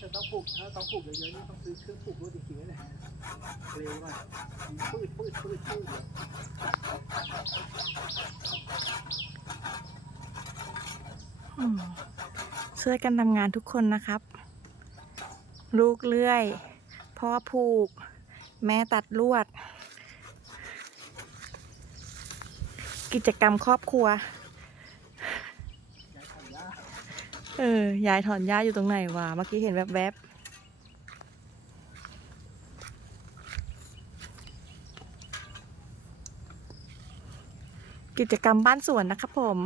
ถ้าต้องปลูกถ้าต้องปลูกเยอะๆนี่ต้องซื้อเครื่องปลูกด้วยจริงๆนะเนี่ยเร็วมากปืดปืดปืดปืดเยอืมช่วยกันทำงานทุกคนนะครับ ลูกเลื่อย พ่อผูก แม่ตัดลวด กิจกรรมครอบครัว ยายทำยาก เออยายถอนหญ้าอยู่ตรงไหนวะเมื่อกี้เห็นแวบๆกิจกรรมบ้านสวนนะครับผม